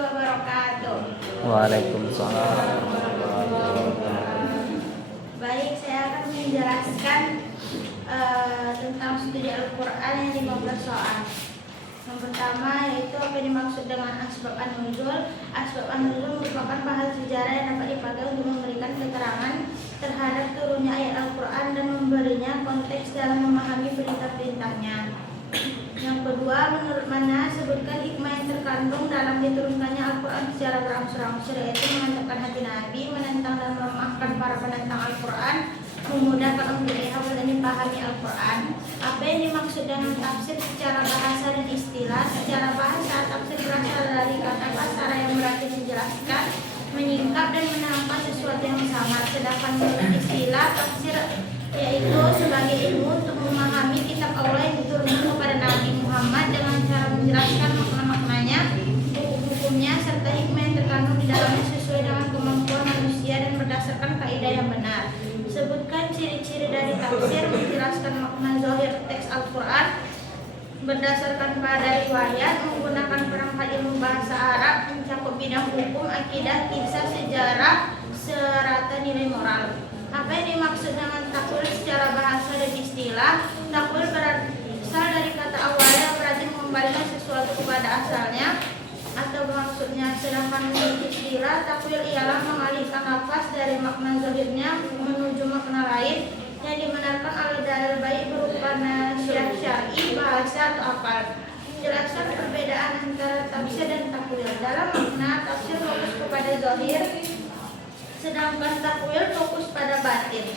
wabarakatuh. Waalaikumsalam. Baik, saya akan menjelaskan tentang studi Al-Quran yang 15 soal. Yang pertama yaitu apa yang dimaksud dengan asbab an-nuzul. Asbab an-nuzul merupakan bahan sejarah yang dapat dipakai untuk memberikan keterangan terhadap turunnya ayat Al-Quran dan memberinya konteks dalam memahami perintah-perintahnya. Yang kedua, menurut mana sebutkan hikmah yang terkandung dalam diturunkannya Al-Quran secara berangsur-angsur, yaitu memantapkan hati Nabi, menentang dan melemahkan para penentang Al-Quran, memudahkan untuk dihafal dan dipahami Al-Quran. Apa yang dimaksud dengan tafsir secara bahasa dan istilah? Secara bahasa, tafsir berasal dari kata basara yang berarti menjelaskan, menyingkap dan menerangkan sesuatu yang sama. Sedangkan menurut istilah, tafsir yaitu sebagai ilmu untuk memahami kitab Allah yang diturunkan kepada Nabi Muhammad dengan cara menjelaskan makna-maknanya, hukum-hukumnya, serta hikmah yang terkandung di dalamnya sesuai dengan kemampuan manusia dan berdasarkan kaidah yang benar. Sebutkan ciri-ciri dari tafsir. Menjelaskan makna zahir teks Al-Quran berdasarkan pada riwayat, menggunakan perangkat ilmu bahasa Arab, mencakup bidang hukum, akidah, kisah, sejarah, serta nilai moral. Apa yang dimaksud dengan takwil secara bahasa dan istilah? Takwil berasal dari kata awal yang berarti mengembalikan sesuatu kepada asalnya atau maksudnya. Sedangkan menurut istilah, takwil ialah mengalihkan lafaz dari makna zahirnya menuju makna lain yang dibenarkan oleh dalil baik berupa nasihat syar'i, bahasa atau akal. Menjelaskan perbedaan antara tafsir dan takwil. Dalam makna, tafsir fokus kepada zahir, sedangkan takwil fokus pada batin.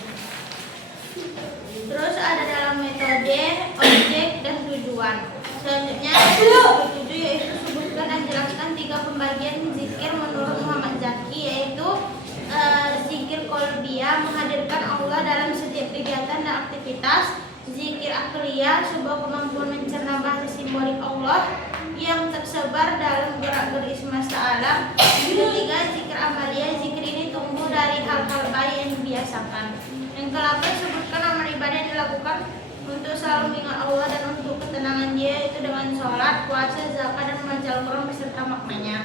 Terus ada dalam metode, objek, dan tujuan. Selanjutnya ada 7 yaitu sebutkan dan jelaskan 3 pembagian zikir menurut Muhammad Zaki, yaitu zikir kolbiyah, menghadirkan Allah dalam setiap kegiatan dan aktivitas. Zikir akliyah, sebuah kemampuan mencerna bahasa simbolik Allah yang tersebar dalam gerak-gerik semesta alam. Ketiga, zikir amaliyah, zikir ini tumbuh dari hal-hal baik yang dibiasakan. Yang ke-8, sebutkan amal ibadah yang dilakukan untuk selalu mengingat Allah dan untuk ketenangan dia, yaitu dengan sholat, puasa, zakat, dan membaca Al-Quran beserta maknanya.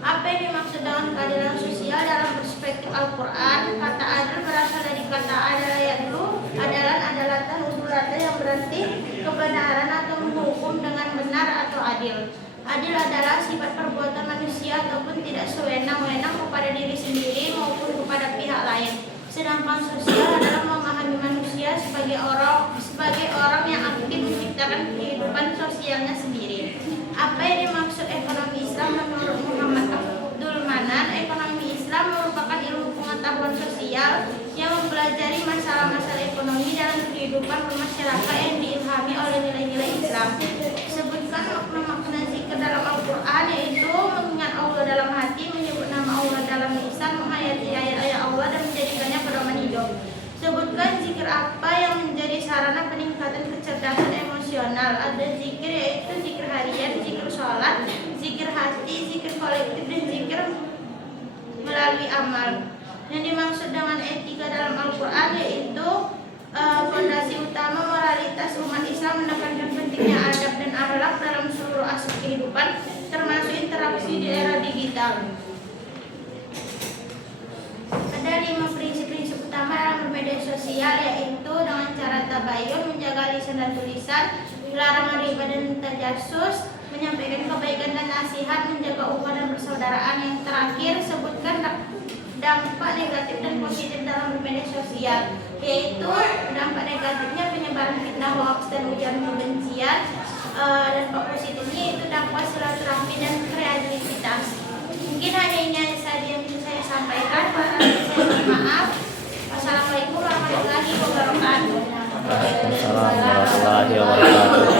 Apa yang dimaksud dengan keadilan sosial dalam perspektif Al-Quran? Kata adil berasal dari kata adala yadlu, adalan, adalatan, udulatan, yang berarti kebenaran atau menghukum dengan benar atau adil. Adil adalah sifat perbuatan manusia ataupun tidak sewenang-wenang kepada diri sendiri maupun kepada pihak lain. Sedangkan sosial adalah memahami manusia sebagai orang yang aktif menciptakan kehidupan sosialnya sendiri. Apa yang dimaksud ekonomi Islam menurut Muhammad Abdul Manan? Ekonomi Islam merupakan ilmu pengetahuan sosial yang mempelajari masalah-masalah ekonomi dalam kehidupan bermasyarakat yang diilhami oleh nilai-nilai Islam. Sebutkan makna-makna zikir dalam Al-Quran, yaitu mengingat Allah dalam hati, menyebut nama Allah dalam lisan, menghayati ayat-ayat Allah dan menjadikannya pedoman hidup. Sebutkan zikir apa yang menjadi sarana peningkatan kecerdasan emosional. Ada zikir yaitu zikir harian, zikir sholat, zikir hati, zikir kolektif, dan zikir melalui amal. Yang dimaksud dengan etika dalam Al-Quran yaitu fondasi utama moralitas umat Islam, menekankan pentingnya adab dan akhlak dalam seluruh aspek kehidupan, termasuk interaksi di era digital. Ada 5 prinsip-prinsip utama dalam bermedia sosial, yaitu dengan cara tabayun, menjaga lisan dan tulisan, larangan riba dan tajasus, menyampaikan kebaikan dan nasihat, menjaga ukhuwah dan persaudaraan. Yang terakhir, sebutkan dampak negatif dan positif dalam bermedia sosial, yaitu dampak negatifnya penyebaran fitnah, hoax, dan ujaran kebencian, dan dampak positifnya itu dampak silaturahmi dan kreativitas. Mungkin hanya ini saja yang bisa saya sampaikan. Saya mohon maaf. Wassalamualaikum warahmatullahi wabarakatuh. Waalaikumsalam warahmatullahi wabarakatuh.